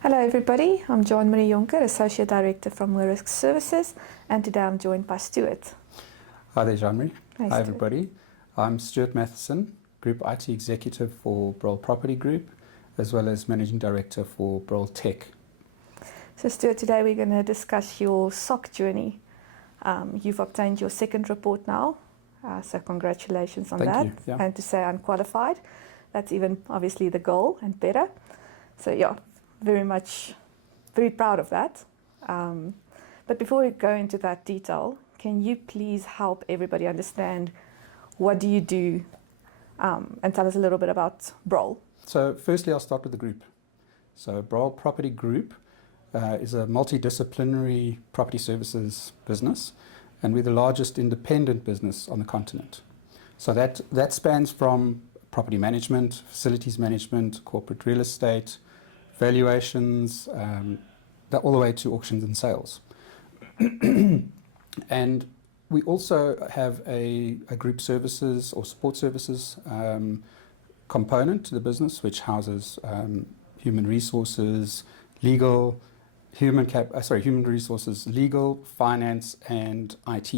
Hello everybody, I'm Jean-Mari Jonker, Associate Director from Moore Risk Services, and today I'm joined by Stuart. Hi there, Jean-Mari. Hi, Hi everybody. I'm Stuart Mathieson, Group IT Executive for Broll Property Group, as well as Managing Director for Broll Tech. So Stuart, today we're going to discuss your SOC journey. You've obtained your second report now, so congratulations on that. Thank you. Yeah. And to say unqualified, that's even obviously the goal and better. So yeah, very proud of that. But before we go into that detail, can you please help everybody understand what do you do and tell us a little bit about Broll? So firstly, I'll start with the group. So Broll Property Group is a multidisciplinary property services business, and we're the largest independent business on the continent. So that spans from property management, facilities management, corporate real estate, valuations, all the way to auctions and sales. And we also have a group services or support services component to the business, which houses human resources, human resources, legal, finance, and IT.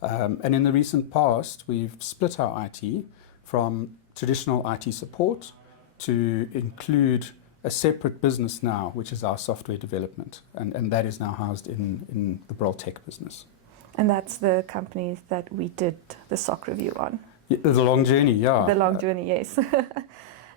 And in the recent past, we've split our IT from traditional IT support to include a separate business now, which is our software development, and that is now housed in the Broll Tech business. And that's the company that we did the SOC review on. Yeah, the long journey, yeah. The long journey, yes.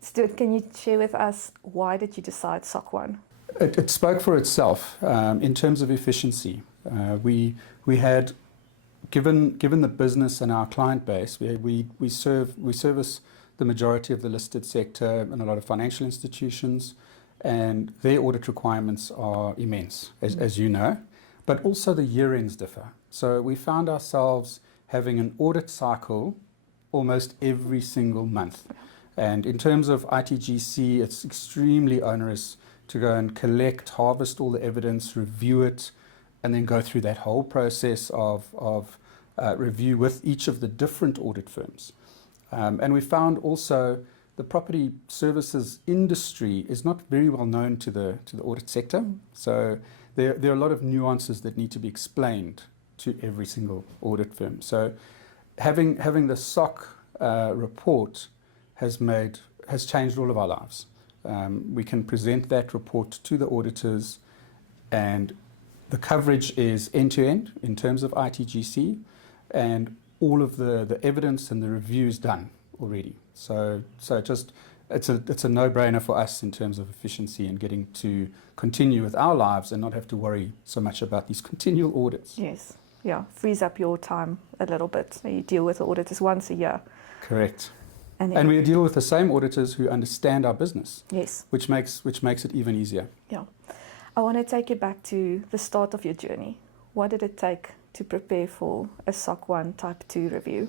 Stuart, can you share with us why did you decide SOC 1? It spoke for itself in terms of efficiency. We had, given the business and our client base, we service the majority of the listed sector and a lot of financial institutions, and their audit requirements are immense, as you know, but also the year ends differ. So we found ourselves having an audit cycle almost every single month. And in terms of ITGC, it's extremely onerous to go and collect, harvest all the evidence, review it, and then go through that whole process of review with each of the different audit firms. And we found also the property services industry is not very well known to the audit sector. So there are a lot of nuances that need to be explained to every single audit firm. So having the SOC report has changed all of our lives. We can present that report to the auditors, and the coverage is end-to-end in terms of ITGC, and all of the evidence and the reviews done already. So it's a no-brainer for us in terms of efficiency and getting to continue with our lives and not have to worry so much about these continual audits. Yes, yeah, frees up your time a little bit. So you deal with the auditors once a year. Correct. And we deal with the same auditors who understand our business. Yes. Which makes it even easier. Yeah. I want to take you back to the start of your journey. What did it take to prepare for a SOC 1 Type 2 review?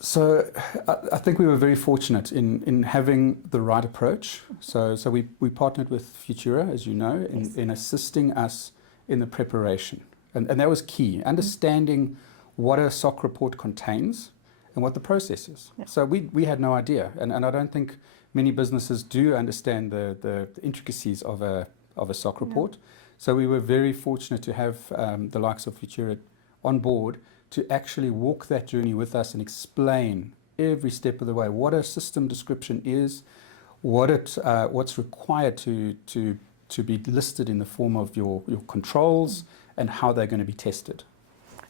So I think we were very fortunate in having the right approach. So we partnered with Futura, as you know, in assisting us in the preparation. And that was key, understanding what a SOC report contains and what the process is. Yeah. So we had no idea, and I don't think many businesses do understand the intricacies of a SOC report. Yeah. So we were very fortunate to have the likes of Futura on board to actually walk that journey with us and explain every step of the way what a system description is, what's required to be listed in the form of your controls, and how they're going to be tested.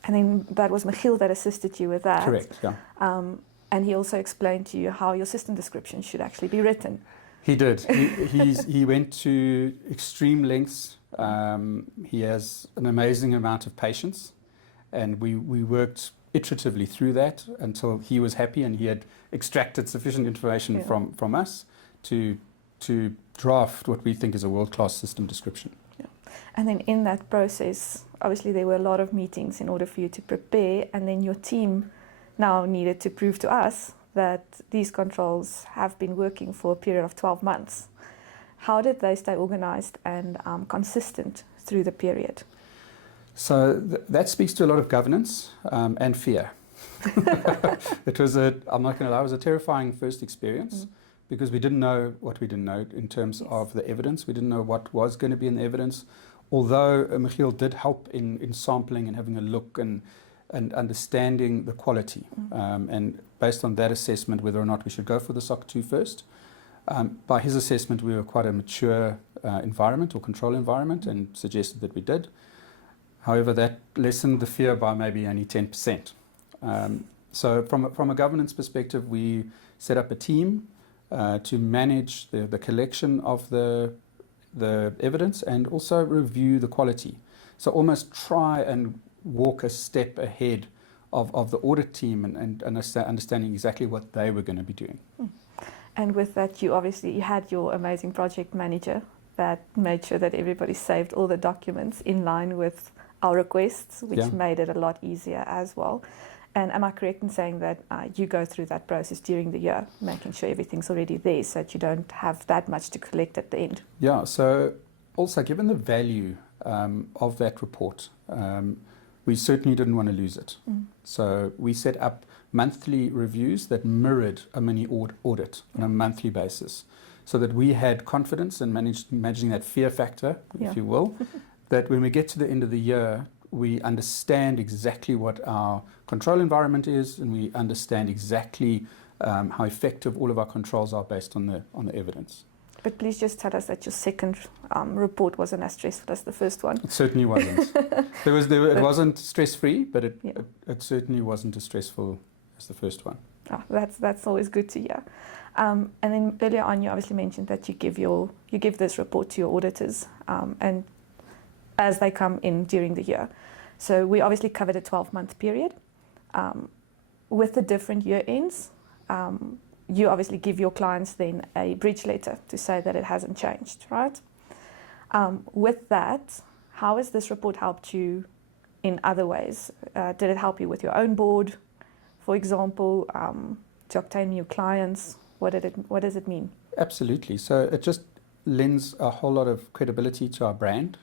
And then that was Michiel that assisted you with that. Correct, yeah. And he also explained to you how your system description should actually be written. He did. He went to extreme lengths. He has an amazing amount of patience, and we worked iteratively through that until he was happy and he had extracted sufficient information from us to draft what we think is a world-class system description. Yeah. And then in that process, obviously there were a lot of meetings in order for you to prepare, and then your team now needed to prove to us that these controls have been working for a period of 12 months. How did they stay organized and consistent through the period? So that speaks to a lot of governance and fear. I'm not going to lie, it was a terrifying first experience, because we didn't know what we didn't know in terms of the evidence. We didn't know what was going to be in the evidence, although Michiel did help in sampling and having a look and understanding the quality. And based on that assessment, whether or not we should go for the SOC 2 first. By his assessment, we were quite a mature environment or control environment and suggested that we did. However, that lessened the fear by maybe only 10%. So from a governance perspective, we set up a team to manage the collection of the evidence and also review the quality. So almost try and walk a step ahead of the audit team and understanding exactly what they were going to be doing. And with that, you had your amazing project manager that made sure that everybody saved all the documents in line with our requests, which made it a lot easier as well. And am I correct in saying that you go through that process during the year, making sure everything's already there so that you don't have that much to collect at the end? Yeah, so also given the value of that report, we certainly didn't want to lose it. So we set up monthly reviews that mirrored a mini audit on a monthly basis, so that we had confidence in managing that fear factor, if you will, that when we get to the end of the year, we understand exactly what our control environment is, and we understand exactly how effective all of our controls are based on the evidence. But please just tell us that your second report wasn't as stressful as the first one. It certainly wasn't. It wasn't stress-free, but it certainly wasn't as stressful as the first one. Oh, that's always good to hear. And then earlier on, you obviously mentioned that you give this report to your auditors, and as they come in during the year. So we obviously covered a 12-month period. With the different year ends, you obviously give your clients then a bridge letter to say that it hasn't changed, right? With that, how has this report helped you in other ways? Did it help you with your own board, for example, to obtain new clients? What does it mean? Absolutely. So it just lends a whole lot of credibility to our brand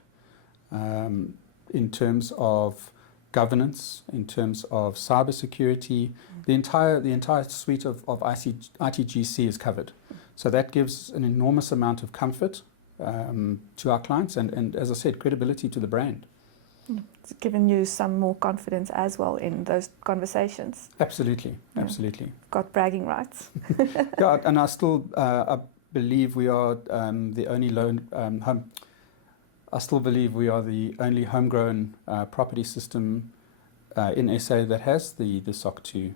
in terms of governance, in terms of cybersecurity. The entire suite of ITGC is covered. So that gives an enormous amount of comfort to our clients and, as I said, credibility to the brand. It's given you some more confidence as well in those conversations. Absolutely, absolutely. Got bragging rights. Yeah, and I still I believe we are the only I still believe we are the only homegrown property system in SA that has the SOC 2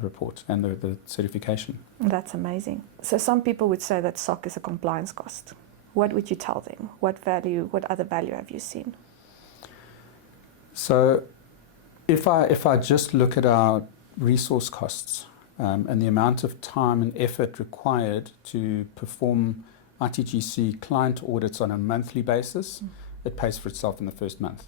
report and the certification. That's amazing. So some people would say that SOC is a compliance cost. What would you tell them? What other value have you seen? So if I just look at our resource costs and the amount of time and effort required to perform ITGC client audits on a monthly basis, it pays for itself in the first month.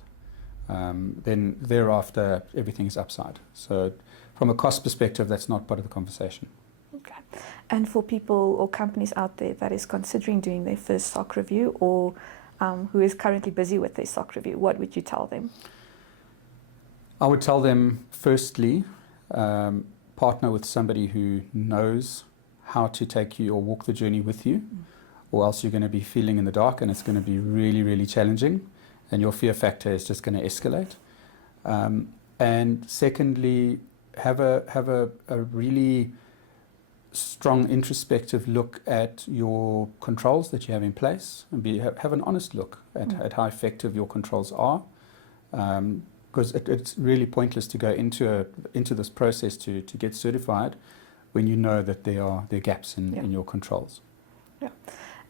Then thereafter, everything is upside. So from a cost perspective, that's not part of the conversation. Okay. And for people or companies out there that is considering doing their first SOC review or who is currently busy with their SOC review, what would you tell them? I would tell them, firstly, partner with somebody who knows how to take you or walk the journey with you, or else you're going to be feeling in the dark and it's going to be really, really challenging and your fear factor is just going to escalate. And secondly, have a really strong introspective look at your controls that you have in place and have an honest look at how effective your controls are. Because it's really pointless to go into this process to get certified when you know that there are gaps in your controls. Yeah.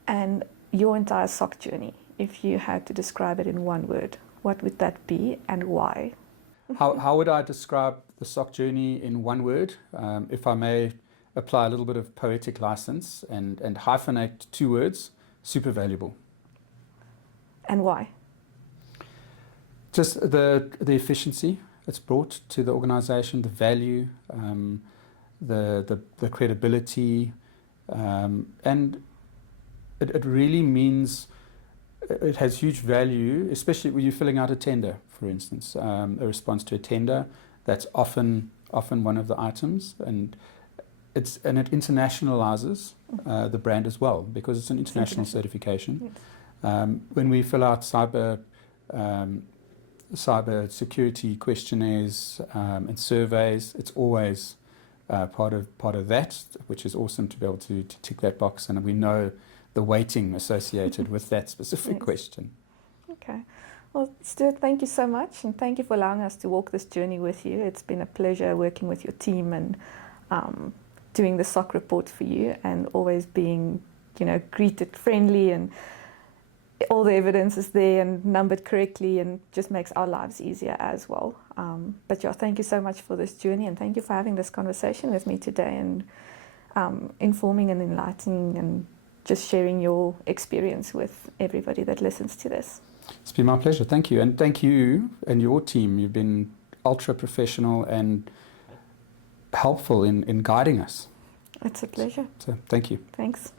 And your entire SOC journey, if you had to describe it in one word, what would that be and why? How would I describe the SOC journey in one word? If I may apply a little bit of poetic license and hyphenate two words, super valuable. And why? Just the efficiency it's brought to the organisation, the value, the credibility, and it really means it has huge value, especially when you're filling out a tender, for instance, a response to a tender. That's often one of the items, and it internationalizes the brand as well, because it's an international certification. Yes. When we fill out cyber security questionnaires and surveys, it's always part of that, which is awesome to be able to tick that box, and we know the weighting associated with that specific question. Okay. Well, Stuart, thank you so much, and thank you for allowing us to walk this journey with you. It's been a pleasure working with your team and doing the SOC report for you, and always being, greeted friendly, and all the evidence is there and numbered correctly, and just makes our lives easier as well. But yeah, thank you so much for this journey, and thank you for having this conversation with me today, and informing and enlightening and just sharing your experience with everybody that listens to this. It's been my pleasure. Thank you. And thank you and your team. You've been ultra professional and helpful in guiding us. It's a pleasure. So thank you. Thanks.